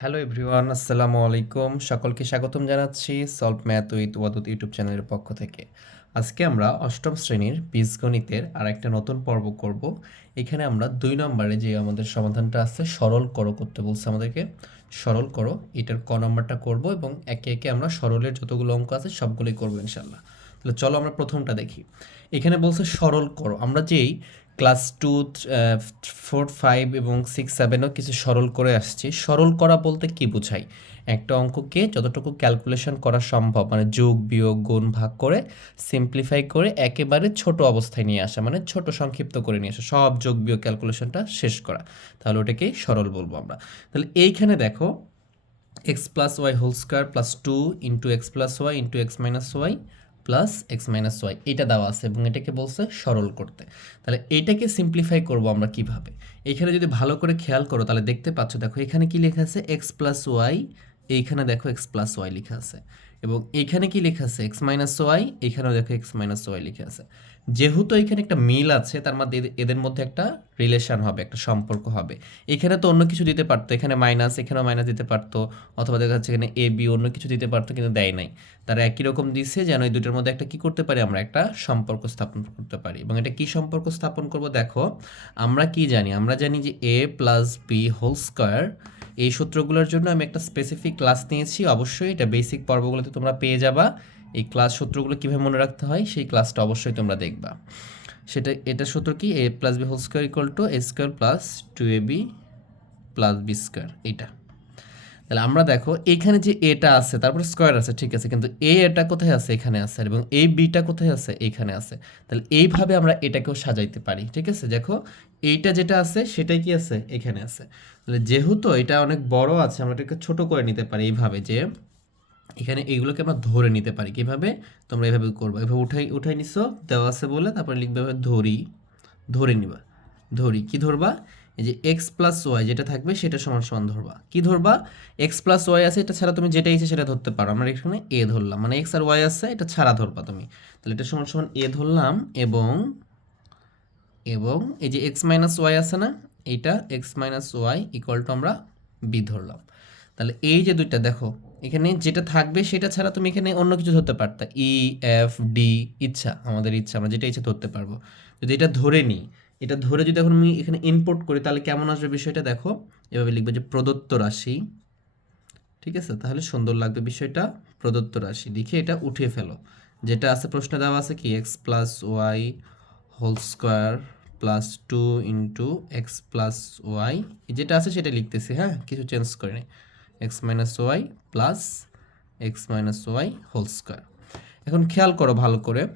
Hello everyone আসসালামু আলাইকুম সকলকে স্বাগতম জানাচ্ছি solve math with Wadud YouTube চ্যানেলের পক্ষ থেকে। আজকে আমরা অষ্টম শ্রেণির বীজগণিতের আর একটা নতুন পর্ব করব। এখানে আমরা দুই নম্বরে যে আমাদের সমাধানটা আছে, সরল করো করতে বলছে আমাদেরকে। সরল করো, এটার ক নম্বরটা করব এবং একে একে আমরা সরলের যতগুলো অঙ্ক আছে সবগুলোই করব ইনশাল্লাহ তাহলে চলো আমরা প্রথমটা দেখি। এখানে বলছে সরল করো। আমরা যেই ক্লাস টু ফোর, ফাইভ এবং সিক্স, সেভেনও কিছু সরল করে আসছি। সরল করা বলতে কি বোঝায় একটা অঙ্ককে যতটুকু ক্যালকুলেশন করা সম্ভব মানে যোগ, বিয়োগ, গুণ, ভাগ করে সিম্পলিফাই করে একেবারে ছোট অবস্থায় নিয়ে আসা মানে ছোট সংক্ষিপ্ত করে নিয়ে আসা, সব যোগ, বিয়োগ ক্যালকুলেশনটা শেষ করা। তাহলে ওটাকেই সরল বলব আমরা। তাহলে এইখানে দেখো x plus y whole square plus two into x plus y into x minus y plus x minus y এটা দেওয়া আছে এবং এটাকে বলছে সরল করতে। তাহলে এটাকে সিম্পলিফাই করব আমরা কীভাবে? এখানে যদি ভালো করে খেয়াল করো, তাহলে দেখতে পাচ্ছ, দেখো এখানে কি লেখা আছে? এক্স প্লাস ওয়াই এইখানে দেখো এক্স প্লাস ওয়াই লেখা আছে। এবং এইখানে কি লেখা আছে? এক্স মাইনাস ওয়াই এখানেও দেখো এক্স মাইনাস ওয়াই লেখা আছে। যেহেতু এখানে একটা মিল আছে, তার মধ্যে এদের- মধ্যে একটা রিলেশন হবে, একটা সম্পর্ক হবে। এখানে তো অন্য কিছু দিতে পারতো, এখানে মাইনাস এখানেও মাইনাস দিতে পারতো, অথবা দেখা যাচ্ছে এখানে এ বি অন্য কিছু দিতে পারতো কিন্তু দেয় নাই। তারা একই রকম দিচ্ছে যেন এই দুটোর মধ্যে একটা কি করতে পারি, আমরা একটা সম্পর্ক স্থাপন করতে পারি। এবং এটা কি সম্পর্ক স্থাপন করব, দেখো, আমরা কি জানি? আমরা জানি যে a plus b whole square এই সূত্রগুলোর জন্য আমি একটা স্পেসিফিক ক্লাস নিয়েছি। অবশ্যই এটা বেসিক পর্বগুলোতে তোমরা পেয়ে যাবা। এই ক্লাস সূত্রগুলো কীভাবে মনে রাখতে হয়? সেই ক্লাসটা অবশ্যই তোমরা দেখবা। সেটা, এটা সূত্র কি? A plus b whole square equal to a square plus two a b plus b square এইটা। তাহলে আমরা দেখো, এখানে যে এটা আছে, তারপরে স্কোয়ার আছে, ঠিক আছে, কিন্তু এ এটা কোথায় আছে? এখানে আছে এবং এই বিটা কোথায় আছে? এখানে আছে। তাহলে এইভাবে আমরা এটাকেও সাজাইতে পারি, ঠিক আছে? দেখো, এইটা যেটা আছে, সেটাই কি আছে? এখানে আছে। তাহলে যেহেতু এটা অনেক বড় আছে, আমরা এটাকে ছোট করে নিতে পারি এইভাবে যে এখানে এইগুলোকে আমরা ধরে নিতে পারি। কীভাবে? তোমরা এভাবে করবে। এভাবে উঠাই উঠাই নিছো, দেওয়া আছে বলে তারপরে লিখবে ধরি, ধরে নিবা। ধরি, কি ধরবা? এই যে এক্স প্লাস ওয়াই যেটা থাকবে সেটা সমান সমান ধরবা। কি ধরবা? এক্স প্লাস ওয়াই আছে, এটা ছাড়া তুমি যেটা ইচ্ছে সেটা ধরতে পারো। আমরা এখানে এ ধরলাম। মানে এক্স আর ওয়াই আছে, এটা ছাড়া ধরবা তুমি। তাহলে এটা সমান সমান এ ধরলাম এবং এবং এই যে এক্স মাইনাস ওয়াই আছে না, এইটা x minus y equal to আমরা বি ধরলাম। তাহলে এই যে দুইটা, দেখো এখানে যেটা থাকবে সেটা ছাড়া তুমি এখানে অন্য কিছু ধরতে পারতা। ই, এফ, ডি, ইচ্ছা, আমাদের ইচ্ছা, আমরা যেটা ইচ্ছা ধরতে পারব। যদি এটা ধরে নিই, এটা ধরে যদি এখন আমি এখানে ইনপুট করি, তাহলে কেমন আসবে বিষয়টা দেখো। এভাবে লিখবে যে প্রদত্ত রাশি। ঠিক আছে? তাহলে সুন্দর লাগবে বিষয়টা। প্রদত্ত রাশি। লিখে এটা উঠিয়ে ফেলো। যেটা আছে, প্রশ্ন দেওয়া আছে কি? X plus y whole square plus two into x plus y যেটা আছে সেটা লিখতেছি হ্যাঁ? কিছু চেঞ্জ করে নেই x minus y plus x minus y whole square. এখন খেয়াল করো ভালো করে।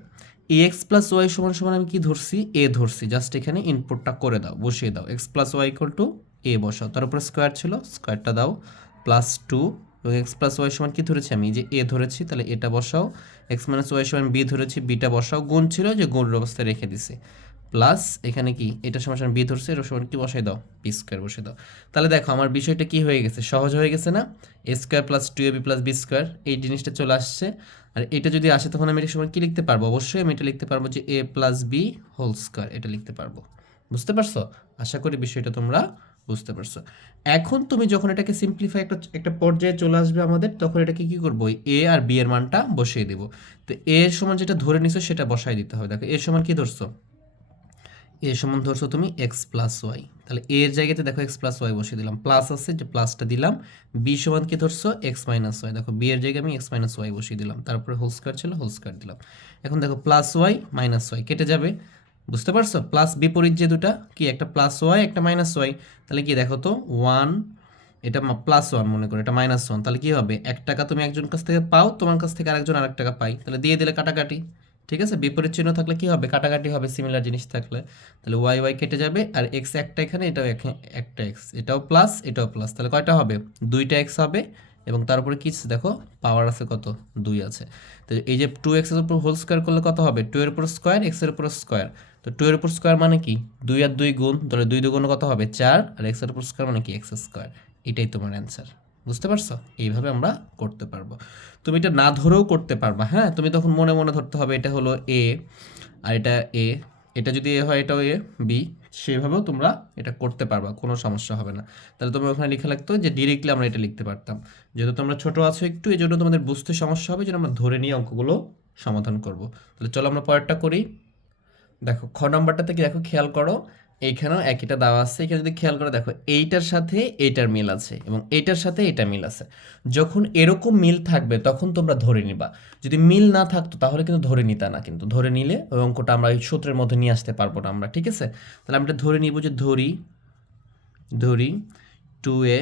এ এক্স প্লাস ওয়াই সমান সমান আমি কি ধরছি? এ ধরছি। জাস্ট এখানে ইনপুটটা করে দাও, বসিয়ে দাও। X plus y equal to a বসাও। তার উপরে স্কোয়ার ছিল, স্কোয়ারটা দাও। Plus two. এবং এক্স প্লাস ওয়াই সমান কি ধরেছি আমি? যে এ ধরেছি, তাহলে এটা বসাও। এক্স মাইনাস ওয়াই সমান বি ধরেছি, বিটা বসাও। গুণ ছিল যে গুণের অবস্থায় রেখে দিছি। প্লাস এখানে কি? এটা সমান সমান বি ধরছে এটা সমান কি? বসাই দাও। বি স্কোয়ার বসে দাও। তাহলে দেখো, আমার বিষয়টা কি হয়ে গেছে? সহজ হয়ে গেছে না? A square plus two a b plus b square, এই জিনিসটা চলে আসছে। আর এটা যদি আসে, তখন আমি এটা সময় কি লিখতে পারব? অবশ্যই আমি এটা লিখতে পারব যে a plus b whole square, এটা লিখতে পারব। বুঝতে পারছ? আশা করি বিষয়টা তোমরা বুঝতে পারছ। এখন তুমি যখন এটাকে সিম্পলিফাই একটা একটা পর্যায়ে চলে আসবে আমাদের, তখন এটাকে কি করব? এ আর বি এর মানটা বসিয়ে দেবো। তো এ এর সমান যেটা ধরে নিছো, সেটা বসাই দিতে হবে। দেখো এর সমান কি ধরছো? এ সমান ধরছো তুমি এক্স প্লাস ওয়াই তাহলে এর জায়গাতে দেখো এক্স প্লাস ওয়াই বসিয়ে দিলাম। প্লাস আছে যে প্লাসটা দিলাম। বি সমান কি ধরছো? এক্স মাইনাস ওয়াই দেখো বি এর জায়গায় আমি এক্স মাইনাস ওয়াই বসিয়ে দিলাম। তারপরে হোল স্কোয়ার ছিল হোল স্কোয়ার দিলাম। এখন দেখো প্লাস ওয়াই মাইনাস ওয়াই কেটে যাবে। বুঝতে পারছ? প্লাস বিপরীত যে দুটা, কি একটা প্লাস ওয়াই একটা মাইনাস ওয়াই তাহলে কি দেখো তো ওয়ান এটা প্লাস ওয়ান মনে করো, এটা মাইনাস ওয়ান তাহলে কি হবে? এক টাকা তুমি একজন কাছ থেকে পাও, তোমার কাছ থেকে আরেকজন আরেক টাকা পাই তাহলে দিয়ে দিলে কাটাকাটি। ঠিক আছে? বিপরীত চিহ্ন থাকলে কি হবে? কাটাকাটি হবে সিমিলার জিনিস থাকলে। তাহলে ওয়াই ওয়াই কেটে যাবে আর এক্স একটা এখানে, এটাও একটা এক্স এটাও প্লাস এটাও প্লাস তাহলে কয়টা হবে? দুইটা এক্স হবে এবং তার উপরে কি দেখো পাওয়ার আছে কত? দুই আছে। তো এই যে টু এক্সের উপর হোল স্কোয়ার করলে কত হবে? টু এর উপর স্কোয়ার এক্সের উপর স্কোয়ার তো টু এর উপর স্কোয়ার মানে কি? দুই আর দুই গুণ, তাহলে দুই দুগুণ কত হবে? চার। আর এক্সের উপর স্কোয়ার মানে কি? এক্স স্কোয়ার এটাই তোমার অ্যান্সার বুঝতে পারছ? এইভাবে আমরা করতে পারব। তুমি এটা না ধরেও করতে পারবা হ্যাঁ? তুমি তখন মনে মনে ধরতে হবে, এটা হলো এ আর এটা এ এটা যদি এ হয়, এটাও এ বি সেভাবেও তোমরা এটা করতে পারবা, কোনো সমস্যা হবে না। তাহলে তোমরা ওখানে লিখে লাগতো যে ডিরেক্টলি আমরা এটা লিখতে পারতাম। যেহেতু তোমরা ছোট আছো একটু এই জন্য তোমাদের বুঝতে সমস্যা হবে, যেন আমরা ধরে নিয়ে অঙ্কগুলো সমাধান করব। তাহলে চলো আমরা পরেরটা করি। দেখো, খ নম্বরটা থেকে দেখো, খেয়াল করো। এইখানেও একইটা দেওয়া আছে। এখানে যদি খেয়াল করে দেখো, এইটার সাথে এইটার মিল আছে এবং এইটার সাথে এটা মিল আছে। যখন এরকম মিল থাকবে, তখন তোমরা ধরে নিবা। যদি মিল না থাকতো, তাহলে কিন্তু ধরে নিতা না কিন্তু। ধরে নিলে ওই অঙ্কটা আমরা ওই সূত্রের মধ্যে নিয়ে আসতে পারব না আমরা, ঠিক আছে? তাহলে আমরা ধরে নিব যে ধরি ধরি two a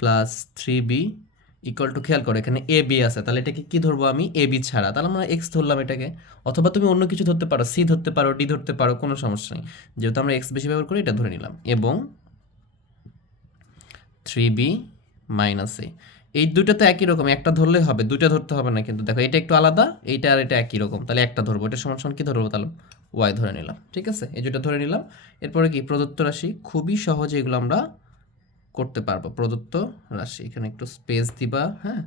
plus three b equal to খেয়াল করো, এখানে এ বি আছে, তাহলে এটাকে কি ধরবো আমি? এ বি ছাড়া। তাহলে আমরা এক্স ধরলাম এটাকে। অথবা তুমি অন্য কিছু ধরতে পারো সি ধরতে পারো ডি ধরতে পারো, কোনো সমস্যা নেই। যেহেতু আমরা এক্স বেশি ব্যবহার করি, এটা ধরে নিলাম। এবং থ্রি বি মাইনাস এ এই দুটো তো একই রকম, একটা ধরলে হবে, দুইটা ধরতে হবে না, কিন্তু দেখো, এটা একটু আলাদা, এইটা আর এটা একই রকম। তাহলে একটা ধরবো, এটা সমান সমান কি ধরবো? তাহলে ওয়াই ধরে নিলাম, ঠিক আছে? এই দুটো ধরে নিলাম। এরপরে কি? প্রদত্ত রাশি। খুবই সহজে এগুলো আমরা করতে পারব। প্রদত্ত রাশি, এখানে একটু স্পেস দিবা হ্যাঁ?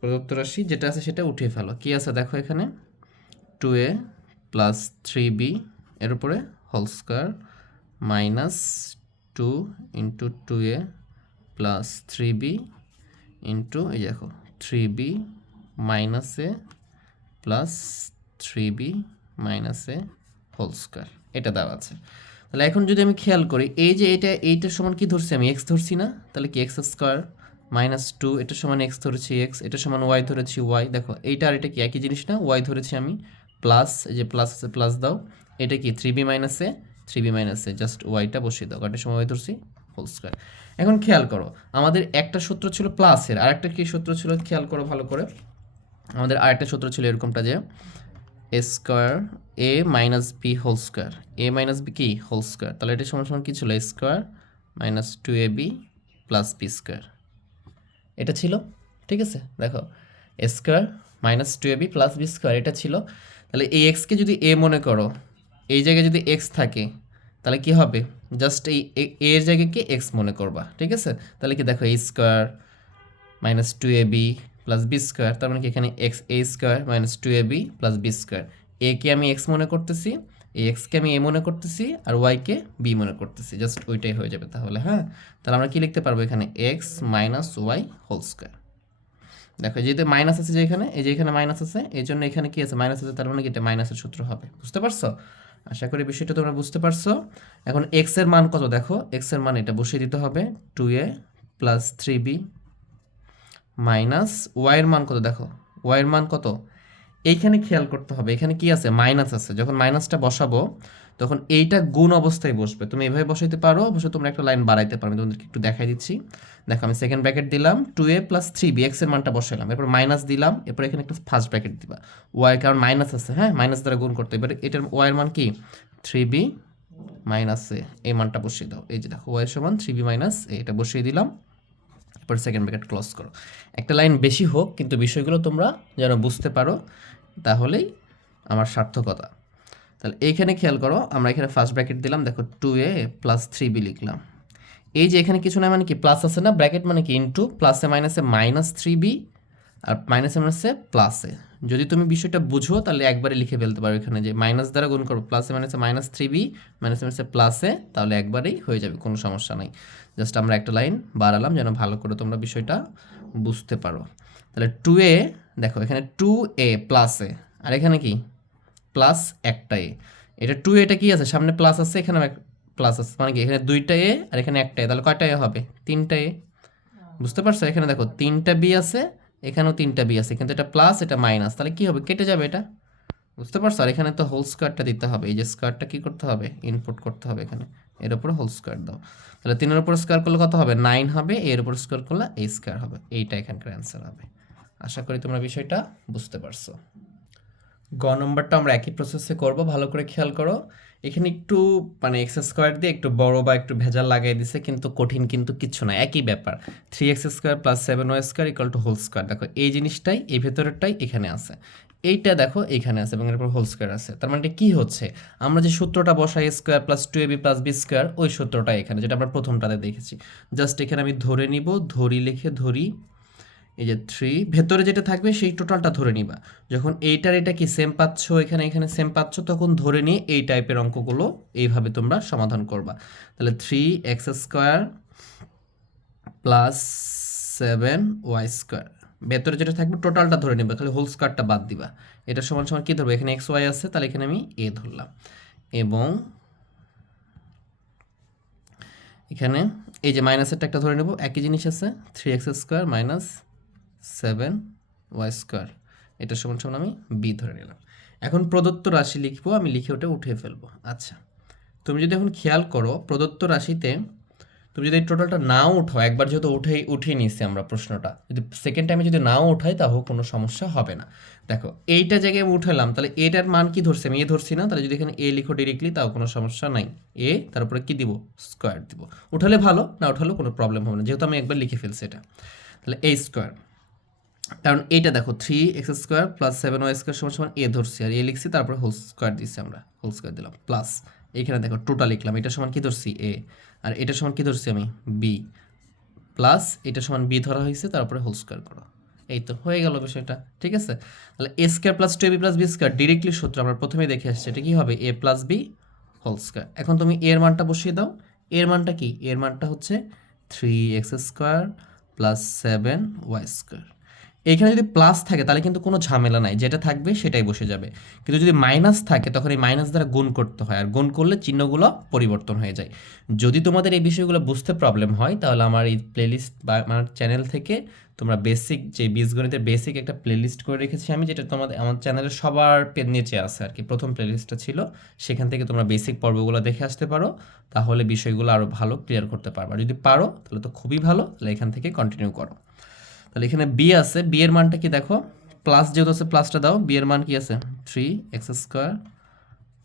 প্রদত্ত রাশি, যেটা আছে সেটা উঠিয়ে ফেলো। কি আছে দেখো এখানে? Two a plus three b এর উপরে whole square minus two into two a plus three b into এই দেখো three b minus a plus three b minus a whole square এটা দেওয়া আছে। তাহলে এখন যদি আমি খেয়াল করি, এই যে এটা, এইটার সমান কি ধরছি আমি? এক্স ধরছি না? তাহলে কি এক্স স্কোয়ার মাইনাস টু এটার সমান এক্স ধরেছি এক্স এটার সমান ওয়াই ধরেছি ওয়াই দেখো, এইটা আর এটা কি একই জিনিস না? ওয়াই ধরেছি আমি প্লাস এই যে প্লাস আছে প্লাস দাও। এটা কি থ্রি বি মাইনাসে থ্রি বি মাইনাসে জাস্ট ওয়াইটা বসিয়ে দাও। কাটার সময় ওয়াই ধরছি হোল স্কোয়ার এখন খেয়াল করো, আমাদের একটা সূত্র ছিল প্লাসের আর একটা কি সূত্র ছিল? খেয়াল করো ভালো করে। আমাদের আরেকটা সূত্র ছিল এরকমটা যে a square a minus b whole square. A minus b কি? Whole square. তাহলে এটা সমান সমান কী ছিল? Square minus two a b plus b square. এটা ছিল? ঠিক আছে? দেখো, a square minus two a b plus b square, এটা ছিল। তাহলে এই এক্সকে যদি এ মনে করো, এই জায়গায় যদি এক্স থাকে, তাহলে কি হবে? জাস্ট এই এর জায়গায় কি এক্স মনে করবা? ঠিক আছে? তাহলে কি দেখো, a square minus two a b plus b square তার মানে কি এখানে x a square minus two a b plus b square a কে আমি এক্স মনে করতেছি এই এক্সকে আমি এ মনে করতেছি, আর ওয়াইকে বি মনে করতেছি। জাস্ট ওইটাই হয়ে যাবে তাহলে হ্যাঁ? তাহলে আমরা কি লিখতে পারব এখানে? X minus y whole square দেখো, যেহেতু মাইনাস আছে যে এখানে, এই যে এখানে মাইনাস আছে, এই জন্য এখানে কি আছে? মাইনাস আছে, তার মানে কি? এটা মাইনাসের সূত্র হবে। বুঝতে পারছ? আশা করি বিষয়টা তোমরা বুঝতে পারছ। এখন এক্সের মান কত? দেখো এক্সের মান এটা বসিয়ে দিতে হবে two a plus three b minus ওয়াইয়ের মান কত? দেখো ওয়াইয়ের মান কত? এইখানে খেয়াল করতে হবে, এখানে কি আছে? মাইনাস আছে। যখন মাইনাসটা বসাবো, তখন এইটা গুণ অবস্থায় বসবে। তুমি এভাবে বসাইতে পারো অবশ্য তোমরা একটা লাইন বাড়াইতে পারো। আমি তোমাদেরকে একটু দেখাই দিচ্ছি। দেখো, আমি সেকেন্ড ব্র্যাকেট দিলাম two a plus three b এক্সের মানটা বসাইলাম। এরপর মাইনাস দিলাম, এরপর এখানে একটা ফার্স্ট ব্র্যাকেট দিবা। ওয়াই কারণ মাইনাস আছে হ্যাঁ? মাইনাস দ্বারা গুণ করতে এবার এটার ওয়াইয়ের মান কি? থ্রি বি মাইনাস এ এই মানটা বসিয়ে দাও। এই যে দেখো ওয়াই সমান থ্রি বি মাইনাস এ এটা বসিয়ে দিলাম। এরপর সেকেন্ড ব্র্যাকেট ক্লোজ করো। একটা লাইন বেশি হোক, কিন্তু বিষয়গুলো তোমরা যেন বুঝতে পারো, তাহলেই আমার সার্থকতা। তাহলে এইখানে খেয়াল করো, আমরা এখানে ফার্স্ট ব্র্যাকেট দিলাম, দেখো two a plus three b লিখলাম। এই যে এখানে কিছু না মানে কি প্লাস আছে না ব্র্যাকেট মানে কি ইন্টু প্লাসে মাইনাসে মাইনাস থ্রি বি আর মাইনাসে মাইনাসে প্লাসে যদি তুমি বিষয়টা বুঝো, তাহলে একবারে লিখে ফেলতে পারো এখানে যে মাইনাস দ্বারা গুণ করো প্লাসে মাইনাসে মাইনাস থ্রি বি মাইনাসে মাইনাসে প্লাসে তাহলে একবারেই হয়ে যাবে, কোনো সমস্যা নাই। জাস্ট আমরা একটা লাইন বাড়ালাম যেন ভালো করে তোমরা বিষয়টা বুঝতে পারো। তাহলে টু এ দেখো এখানে টু এ। প্লাসে আর এখানে কি? প্লাস একটা এ এটা টু এটা কি আছে? সামনে প্লাস আছে এখানে প্লাস আছে। মানে কি? এখানে দুইটা এ আর এখানে একটা এ তাহলে কয়টা এ হবে? তিনটা এ বুঝতে পারছ? এখানে দেখো তিনটা বি আছে এখানেও তিনটা বি আছে, কিন্তু এটা প্লাস এটা মাইনাস তাহলে কি হবে? কেটে যাবে এটা? বুঝতে পারছ? আর এখানে তো হোল স্কোয়ারটা দিতে হবে। এই যে স্কোয়ারটা কী করতে হবে? ইনপুট করতে হবে এখানে। এর উপরে হোল স্কোয়ার দাও। তাহলে তিনের উপর স্কোয়ার করলে কত হবে? নাইন হবে। এর উপর স্কোয়ার করলে এই স্কোয়ার হবে। এইটা এখানকার অ্যান্সার হবে। আশা করি তোমরা বিষয়টা বুঝতে পারছ। গ নম্বরটা আমরা একই প্রসেসে করব। ভালো করে খেয়াল করো। এখানে একটু মানে এক্স স্কোয়ার দিয়ে একটু বড় বা একটু ভেজাল লাগাই দিছে, কিন্তু কঠিন কিন্তু কিচ্ছু না, একই ব্যাপার। Three x square plus seven y square equal to whole square দেখো, এই জিনিসটাই, এই ভেতরেরটাই এখানে আছে। এইটা দেখো, এখানে আছে এবং এরপর হোল স্কোয়ার আছে। তার মানে কি হচ্ছে? আমরা যে সূত্রটা বসাই square plus two a b plus b square ওই সূত্রটা এখানে, যেটা আমরা প্রথমটাতে দেখেছি। জাস্ট এখানে আমি ধরে নিব, ধরি লিখে ধরি এই যে থ্রি ভেতরে যেটা থাকবে সেই টোটালটা ধরে নিবা। যখন এইটার এটা কি সেম পাচ্ছ, এখানে এখানে সেম পাচ্ছ, তখন ধরে নিয়ে এই টাইপের অঙ্কগুলো এইভাবে তোমরা সমাধান করবা। তাহলে three x square plus seven y square ভেতরে যেটা থাকবে টোটালটা ধরে নেবে, খালি হোল স্কোয়ারটা বাদ দিবা। এটা সমান সমান কী ধরবো? এখানে এক্স ওয়াই আছে, তাহলে এখানে আমি এ ধরলাম। এবং এখানে এই যে মাইনাসেরটা একটা ধরে নেব, একই জিনিস আছে three x square minus seven y square. এটা সমান সমান আমি বি ধরে নিলাম। এখন প্রদত্ত রাশি লিখব, আমি লিখে ওটা উঠিয়ে ফেলব। আচ্ছা তুমি যদি এখন খেয়াল করো, প্রদত্ত রাশিতে তুমি যদি টোটালটা নাও উঠাও, একবার যেহেতু উঠেই, উঠিয়ে নিয়েছি আমরা প্রশ্নটা, যদি সেকেন্ড টাইমে যদি নাও উঠাই, তাহলে কোনো সমস্যা হবে না। দেখো, এইটা জায়গায় আমি উঠালাম, তাহলে এটার মান কি ধরছি? আমি এ ধরছি না, তাহলে যদি এখানে এ লিখো ডিরেক্টলি তাও কোনো সমস্যা নাই। এ তারপরে কি দিব? স্কোয়ার দিব। উঠালে ভালো, না উঠালেও কোনো প্রবলেম হবে না, যেহেতু আমি একবার লিখে ফেলছি এটা। তাহলে এ স্কোয়ার কারণ এইটা দেখো three x square plus seven y square সমান সমান এ ধরছি, আর এ লিখছি, তারপরে হোল স্কোয়ার দিচ্ছি আমরা হোল স্কোয়ার দিলাম প্লাস এইখানে দেখো টোটাল লিখলাম, এটা সমান কি ধরছি এ আর এটা সমান কি ধরছি আমি বি প্লাস এটা সমান বি ধরা হয়েছে, তারপরে হোল স্কোয়ার করো, এই তো হয়ে গেল বিষয়টা, ঠিক আছে? তাহলে a square plus two b plus b square directly সূত্র আমরা প্রথমে দেখে আসছি, এটা কি হবে a plus b whole square এখন তুমি এর মানটা বসিয়ে দাও এর মানটা কি এর মানটা হচ্ছে three x square plus seven y square এখানে যদি প্লাস থাকে, তাহলে কিন্তু কোনো ঝামেলা নাই। যেটা থাকবে সেটাই বসে যাবে। কিন্তু যদি মাইনাস থাকে, তখন এই মাইনাস দ্বারা গুণ করতে হয়। আর গুণ করলে চিহ্নগুলো পরিবর্তন হয়ে যায়। যদি তোমাদের এই বিষয়গুলো বুঝতে প্রবলেম হয়, তাহলে আমার এই প্লেলিস্ট বা আমার চ্যানেল থেকে তোমরা বেসিক যে বীজগণিতের বেসিক একটা প্লেলিস্ট করে রেখেছি আমি, যেটা তোমাদের আমার চ্যানেলের সবার নিচে আছে আর কি। প্রথম প্লেলিস্টটা ছিল। সেখান থেকে তোমরা বেসিক পর্বগুলো দেখে আসতে পারো। তাহলে বিষয়গুলো আরও ভালো ক্লিয়ার করতে পারবে। যদি পারো, তাহলে তো খুবই ভালো। তাহলে এখান থেকে কন্টিনিউ করো। তাহলে এখানে বি আছে। বি এর মানটা কি দেখো? প্লাস যেহেতু আছে প্লাসটা দাও। বি এর মান কি আছে? Three x square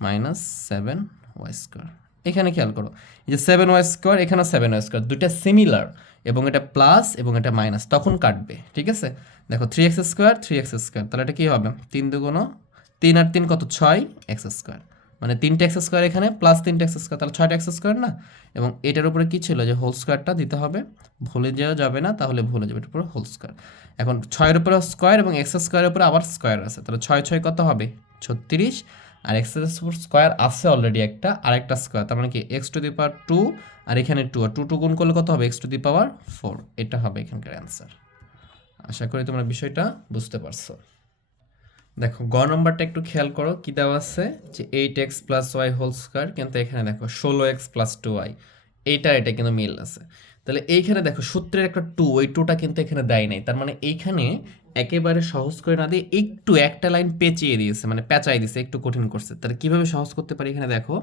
minus seven y square এখানে খেয়াল করো যে সেভেন ওয়াই স্কোয়ার এখানে সেভেন ওয়াই স্কোয়ার দুটা সিমিলার এবং এটা প্লাস এবং এটা মাইনাস তখন কাটবে, ঠিক আছে? দেখো three x square three x square তাহলে এটা কী হবে? তিন দুগুণ তিন আর তিন কত? ছয় এক্স স্কোয়ার মানে তিনটে এক্স স্কোয়ার এখানে প্লাস তিনটে এক্স স্কোয়ার তাহলে ছয়টা এক্স স্কোয়ার না? এবং এটার উপরে কি ছিল যে হোল স্কোয়ারটা দিতে হবে? ভুলে যাওয়া যাবে না, তাহলে ভুলে যাবে এটার উপরে হোল স্কোয়ার এখন ছয়ের উপরে স্কোয়ার এবং এক্স স্কোয়ারের উপরে আবার স্কোয়ার আছে, তাহলে ছয় ছয় কত হবে? ছত্রিশ। আর এক্স স্কোয়ার আছে অলরেডি একটা আর একটা স্কোয়ার তার মানে কি x to the power two আর এখানে টু আর টু টু গুণ করলে কত হবে? X to the power four এটা হবে এখানকার অ্যান্সার আশা করি তোমরা বিষয়টা বুঝতে পারছ। দেখো, গ নম্বরটা একটু খেয়াল করো, কি দেওয়া আছে? যে eight x plus y whole square, কিন্তু এখানে দেখো, ষোলো এক্স প্লাস টু ওয়াই। এইটা এটা কিন্তু মিল আছে। তাহলে এইখানে দেখো, সূত্রের একটা টু, ওই টুটা কিন্তু এখানে দেয় নাই। তার মানে এইখানে একেবারে সহজ করে না দিয়ে একটু একটা লাইন পেঁচিয়ে দিয়েছে মানে পেঁচাই দিয়েছে, একটু কঠিন করছে। তাহলে কীভাবে সহজ করতে পারি এখানে দেখো?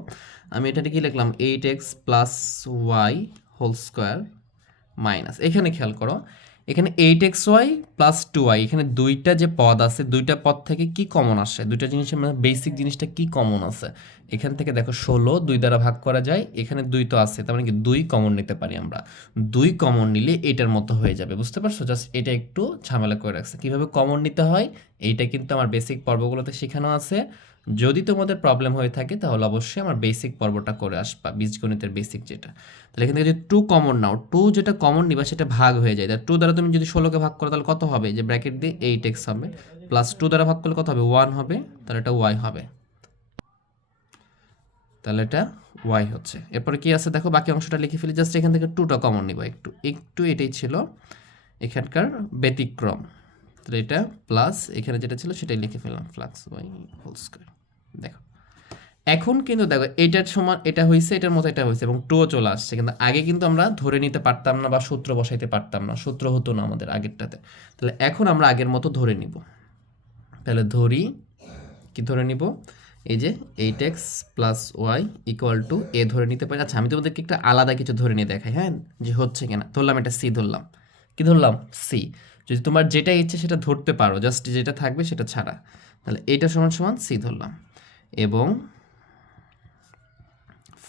আমি এটাতে কি লিখলাম? Eight x plus y whole square minus. এখানে খেয়াল করো এখানে eight x y plus two y এখানে দুইটা যে পদ আছে, দুইটা পদ থেকে কি কমন আসে? দুইটা জিনিসের মানে বেসিক জিনিসটা কি কমন আছে? এখান থেকে দেখো ষোলো, দুই দ্বারা ভাগ করা যায়, এখানে দুই তো আছে, তার মানে কি দুই কমন নিতে পারি আমরা। দুই কমন নিলে এটার মতো হয়ে যাবে, বুঝতে পারছ? জাস্ট এটা একটু ঝামেলা করে রাখছে। কীভাবে কমন নিতে হয়? এইটা কিন্তু আমার বেসিক পর্বগুলোতে শেখানো আছে। যদি তোমাদের প্রবলেম হয়ে থাকে, তাহলে অবশ্যই আমার বেসিক পর্বটা করে আসবা, বীজগণিতের বেসিক যেটা। তাহলে এখান থেকে যদি টু কমন নাও টু যেটা কমন নিবা, সেটা ভাগ হয়ে যায়। তাহলে টু দ্বারা তুমি যদি ষোলোকে ভাগ করো, তাহলে কত হবে? যে ব্র্যাকেট দিয়ে এইট এক্স হবে প্লাস টু দ্বারা ভাগ করলে কত হবে? ওয়ান হবে, তাহলে এটা ওয়াই হবে। তাহলে এটা ওয়াই হচ্ছে। এরপরে কি আছে? দেখো, বাকি অংশটা লিখে ফেলি। জাস্ট এখান থেকে টুটা কমন নিব একটু। একটু এটাই ছিল এখানকার ব্যতিক্রম। তাহলে এটা প্লাস এখানে যেটা ছিল সেটাই লিখে ফেললাম ফ্লাক্স ওয়াই হোল স্কোয়ার দেখো, এখন কিন্তু দেখো, এটার সমান, এটা হয়েছে এটার মতো এটা হয়েছে এবং টুও চলে আসছে। কিন্তু আগে কিন্তু আমরা ধরে নিতে পারতাম না বা সূত্র বসাইতে পারতাম না, সূত্র হতো না আমাদের আগেরটাতে। তাহলে এখন আমরা আগের মতো ধরে নিব। তাহলে ধরি, কি ধরে নিব? এই যে eight x plus y equal to a ধরে নিতে পারি। আচ্ছা আমি তোমাদেরকে একটা আলাদা কিছু ধরে নিয়ে দেখাই হ্যাঁ? যে হচ্ছে কিনা, ধরলাম এটা সি ধরলাম। কি ধরলাম? সি যদি তোমার যেটা ইচ্ছে সেটা ধরতে পারো জাস্ট যেটা থাকবে সেটা ছাড়া। তাহলে এইটা সমান সমান সি ধরলাম। এবং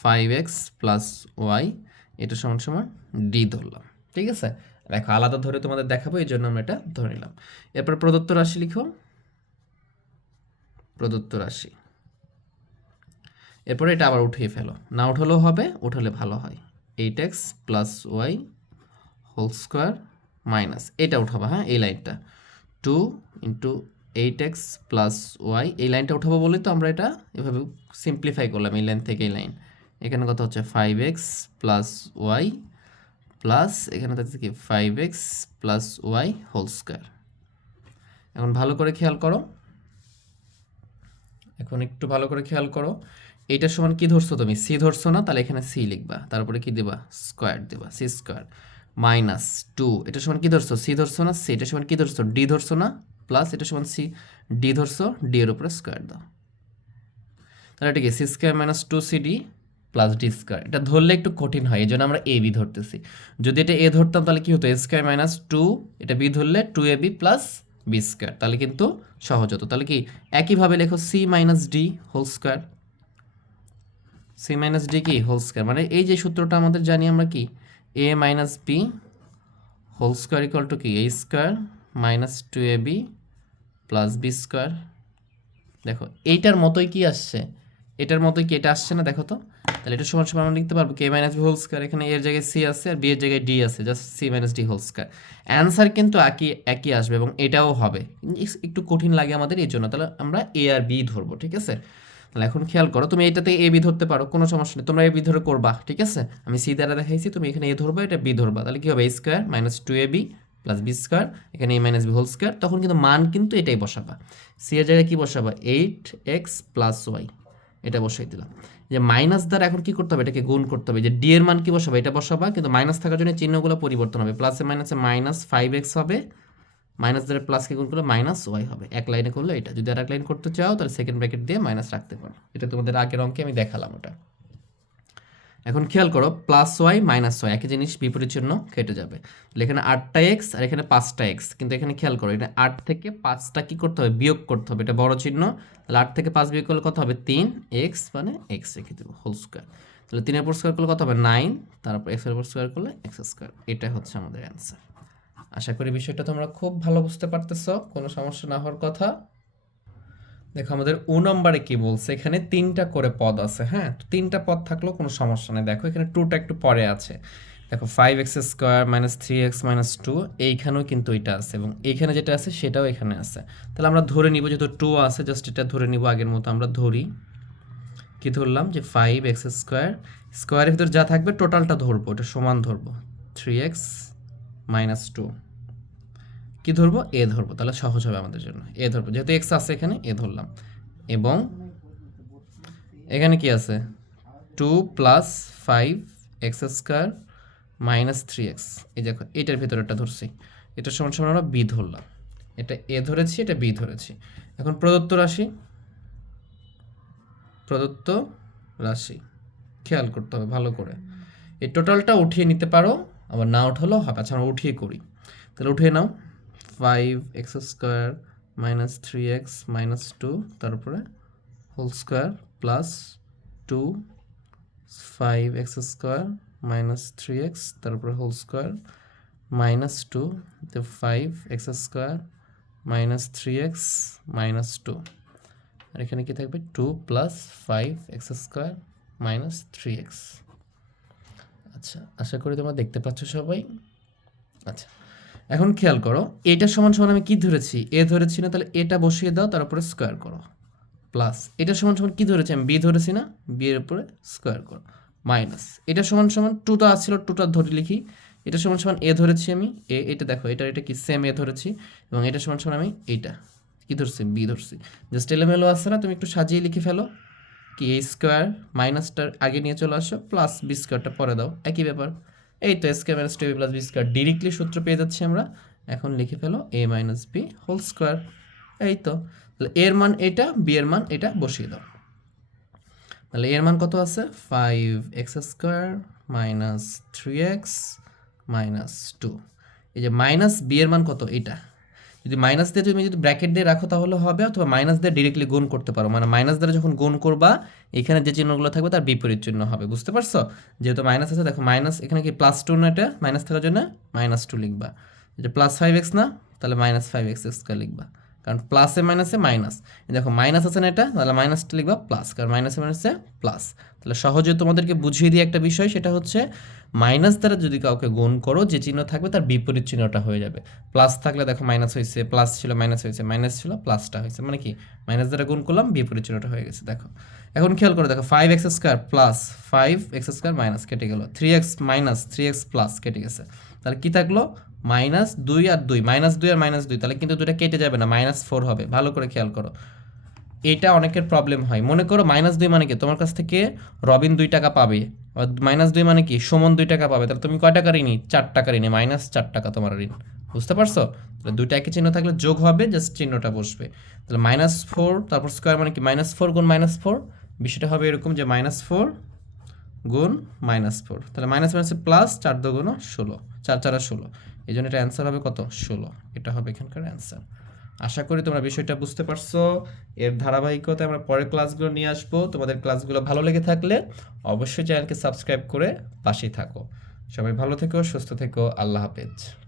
ফাইভ এক্স প্লাস ওয়াই এটা সমান সমান ডি ধরলাম। ঠিক আছে? দেখো, আলাদা ধরে তোমাদের দেখাবো, এই জন্য আমরা এটা ধরে নিলাম। এরপর প্রদত্ত রাশি লিখো। প্রদত্ত রাশি। এরপরে এটা আবার উঠিয়ে ফেলো। না উঠালেও হবে, উঠালে ভালো হয়। Eight x plus y whole square minus এটা উঠাবো হ্যাঁ? এই লাইনটা। Two into eight x plus y এই লাইনটা উঠাবো বলে তো আমরা এটা এভাবে সিম্পলিফাই করলাম এই লাইন থেকে এই লাইন এখানে কত হচ্ছে? Five x plus y plus এখানে থাকছে কি? Five x plus y whole square এখন ভালো করে খেয়াল করো। এখন একটু ভালো করে খেয়াল করো। এইটার সমান কি ধরছো তুমি? সি ধরছো না, তাহলে এখানে সি লিখবা। তারপরে কি দেবা? স্কোয়ার দেবা। সি স্কোয়ার মাইনাস টু, এটা সমান কি ধরছো? সি ধরছো না? সি, এটা সমান কি ধরছো? ডি ধরছো না? প্লাস এটা সমান সি, ডি ধরছো, ডি এর উপরে স্কোয়ার দাও। তাহলে এটা কি? C square minus two, c, d plus d square. এটা ধরলে একটু কঠিন হয় এই জন্য আমরা এ, বি ধরতেছি। যদি এটা এ ধরতাম, তাহলে কি হতো? এ স্কোয়ার মাইনাস টু, এটা বি ধরলে two a b plus b square. তাহলে কিন্তু সহজ হতো। তাহলে কি? একইভাবে লেখো c minus d whole square. C minus d কি? Whole square. মানে এই যে সূত্রটা আমাদের জানি আমরা কি? A minus b whole square equal to কি a square minus two a b plus b square দেখো, এইটার মতোই কি আসছে? এটার মতোই কি? এটা আসছে না? দেখো তো। তাহলে এটা সমান সমান আমরা লিখতে পারব কে মাইনাস বি হোল স্কোয়ার এখানে এর জায়গায় সি আছে আর বি এর জায়গায় ডি আছে। Just c minus d whole square answer কিন্তু একই একই আসবে এবং এটাও হবে। একটু কঠিন লাগে আমাদের এই জন্য। তাহলে আমরা এ আর বি ধরবো, ঠিক আছে? তাহলে এখন খেয়াল করো, তুমি এটাতে এ বি ধরতে পারো, কোনো সমস্যা নেই। তোমরা এ বি ধরে করবা, ঠিক আছে? আমি সি দ্বারা দেখাইছি, তুমি এখানে এ ধরবা, এটা বি ধরবা। তাহলে কি হবে? A square minus two a b plus b square এখানে a minus b whole square তখন কিন্তু মান কিন্তু এটাই বসাবা। সি এর জায়গায় কি বসাবা? এইট এক্স প্লাস ওয়াই এটা বসাই দিলাম। যে মাইনাস দ্বারা এখন কি করতে হবে? এটাকে গুণ করতে হবে। যে ডি এর মান কি বসাবা? এটা বসাবা, কিন্তু মাইনাস থাকার জন্য চিহ্নগুলো পরিবর্তন হবে। প্লাসে মাইনাসে মাইনাস ফাইভ এক্স হবে মাইনাস দ্বারা প্লাসকে গুণ করলে মাইনাস ওয়াই হবে। এক লাইনে করলে এটা। যদি আর এক লাইন করতে চাও, তাহলে সেকেন্ড ব্র্যাকেট দিয়ে মাইনাস রাখতে পারো। এটা তোমাদের আগের অঙ্কে আমি দেখালাম ওটা। এখন খেয়াল করো প্লাস ওয়াই মাইনাস ওয়াই একই জিনিস বিপরীত চিহ্ন কেটে যাবে। তাহলে এখানে আটটা এক্স আর এখানে পাঁচটা এক্স কিন্তু এখানে খেয়াল করো এটা আট থেকে পাঁচটা কি করতে হবে? বিয়োগ করতে হবে। এটা বড় চিহ্ন। তাহলে আট থেকে পাঁচ বিয়োগ করলে কত হবে? তিন এক্স মানে এক্স রেখে দেবো হোল স্কোয়ার তাহলে তিনের উপর স্কোয়ার করলে কত হবে? নাইন তারপর এক্সের উপর স্কোয়ার করলে এক্স স্কোয়ার এটা হচ্ছে আমাদের অ্যান্সার আশা করি বিষয়টা তোমরা খুব ভালো বুঝতে পারতেছো, কোনো সমস্যা না হওয়ার কথা। দেখো, আমাদের ও নম্বরে কি বলছে? এখানে তিনটা করে পদ আছে হ্যাঁ? তিনটা পদ থাকলেও কোনো সমস্যা নেই। দেখো, এখানে টুটা একটু পরে আছে। দেখো five x square minus three x minus two এইখানেও কিন্তু এটা আছে এবং এইখানে যেটা আছে সেটাও এখানে আছে। তাহলে আমরা ধরে নিব, যেহেতু টু আছে জাস্ট এটা ধরে নিব আগের মতো, আমরা ধরি। কি ধরলাম? যে ফাইভ এক্স স্কোয়ার স্কোয়ারের ভিতর যা থাকবে টোটালটা ধরবো, এটা সমান ধরবো। Three x minus two. কী ধরবো? এ ধরবো। তাহলে সহজ হবে আমাদের জন্য। এ ধরবো। যেহেতু এক্স আছে এখানে, এ ধরলাম। এবং এখানে কি আছে? Two plus five x square minus three x. এই দেখো, এটার ভিতরেটা ধরছি। এটার সমান সমান আমরা বি ধরলাম। এটা এ ধরেছি, এটা বি ধরেছি। এখন প্রদত্ত রাশি? প্রদত্ত রাশি। খেয়াল করতে হবে ভালো করে। এই টোটালটা উঠিয়ে নিতে পারো। আবার না উঠালেও হবে। আচ্ছা আমরা উঠিয়ে করি। তাহলে উঠিয়ে নাও। Five x square minus three x minus two তারপরে whole square plus two five x square minus three x তারপরে whole square minus two five x square minus three x minus two আর এখানে কি থাকবে? Two plus five x square minus three x আচ্ছা আশা করি তোমরা দেখতে পাচ্ছ সবাই। আচ্ছা এখন খেয়াল করো, এটা সমান সমান আমি কি ধরেছি? এ ধরেছি না, তাহলে এটা বসিয়ে দাও, তার উপরে স্কোয়ার করো। প্লাস এটা সমান সমান কি ধরেছি আমি? বি ধরেছি না? বি এর উপরে স্কোয়ার করো। মাইনাস এটা সমান সমান টুটা আসছিল টুটা ধরে লিখি। এটা সমান সমান এ ধরেছি আমি। এ এটা দেখো এটা এটা কি? সেম এ ধরেছি। এবং এটা সমান সমান আমি এইটা। কি ধরছি? বি ধরছি। জাস্ট এলোমেলো আসছে না, তুমি একটু সাজিয়ে লিখে ফেলো। কি এ স্কোয়ার মাইনাসটার আগে নিয়ে চলে আসো প্লাস বি স্কোয়ারটা পরে দাও। একই ব্যাপার। এই তো square minus two plus b square directly সূত্র পেয়ে যাচ্ছি আমরা। এখন লিখে ফেলো a minus b whole square এই তো। তাহলে এর মান এটা বি এর মান এটা বসিয়ে দাও। তাহলে এর মান কত আছে? Five x square minus three x minus two এই যে মাইনাস বি এর মান কত? এটা যদি মাইনাস দিয়ে তুমি যদি ব্র্যাকেট দিয়ে রাখো তাহলে হবে, অথবা মাইনাস দিয়ে ডিরেক্টলি গুণ করতে পারো। মানে মাইনাস দ্বারা যখন গুণ করবা, এখানে যে চিহ্নগুলো থাকবে তার বিপরীত চিহ্ন হবে, বুঝতে পারছ? যেহেতু মাইনাস আছে, দেখো মাইনাস এখানে কি প্লাস টু না এটা মাইনাস থাকার জন্য মাইনাস টু লিখবা। এটা প্লাস ফাইভ এক্স না, তাহলে মাইনাস ফাইভ এক্স স্কোয়ার লিখবা। কারণ প্লাসে মাইনাসে মাইনাস দেখো মাইনাস আছে না এটা তাহলে মাইনাসটা লিখবা প্লাস কারণ মাইনাসে মাইনাসে প্লাস তাহলে সহজে তোমাদেরকে বুঝিয়ে দিয়ে একটা বিষয়, সেটা হচ্ছে মাইনাস দ্বারা যদি কাউকে গুণ করো, যে চিহ্ন থাকবে তার বিপরীত চিহ্নটা হয়ে যাবে। প্লাস থাকলে দেখো মাইনাস হয়েছে, প্লাস ছিল, মাইনাস হয়েছে, মাইনাস ছিল, প্লাসটা হয়েছে। মানে কি? মাইনাস দ্বারা গুণ করলাম, বিপরীত চিহ্নটা হয়ে গেছে, দেখো। এখন খেয়াল করো, দেখো five x square plus five x square minus কেটে গেলো। Three x minus three x plus কেটে গেছে। তাহলে কি থাকল? মাইনাস দুই আর দুই, মাইনাস দুই আর মাইনাস দুই, তাহলে কিন্তু দুইটা কেটে যাবে না, মাইনাস ফোর হবে। ভালো করে খেয়াল করো। এটা অনেকের প্রবলেম হয়। মনে করো মাইনাস দুই মানে কি? তোমার কাছ থেকে রবিন দুই টাকা পাবে। মাইনাস দুই মানে কি? সুমন দুই টাকা পাবে। তাহলে তুমি কয় টাকা ঋণী? চার টাকা ঋণী। মাইনাস চার টাকা তোমার ঋণ। বুঝতে পারছ? তাহলে দুইটা একই চিহ্ন থাকলে যোগ হবে জাস্ট চিহ্নটা বসবে। তাহলে মাইনাস ফোর তারপর স্কোয়ার মানে কি? মাইনাস ফোর গুণ মাইনাস ফোর বিষয়টা হবে এরকম যে মাইনাস ফোর গুণ মাইনাস ফোর তাহলে মাইনাস মাইনাসে প্লাস চার দু দুগুণ ষোলো। চার চারা ষোলো। এই জন্য এটা অ্যান্সার হবে কত? ষোলো। এটা হবে এখানকার অ্যান্সার আশা করি তোমরা বিষয়টা বুঝতে পারছ। এর ধারাবাহিকতায় আমরা পরের ক্লাসগুলো নিয়ে আসব। তোমাদের ক্লাসগুলো ভালো লেগে থাকলে অবশ্যই চ্যানেলকে সাবস্ক্রাইব করে পাশেই থাকো। সবাই ভালো থেকো, সুস্থ থেকো, আল্লাহ হাফেজ।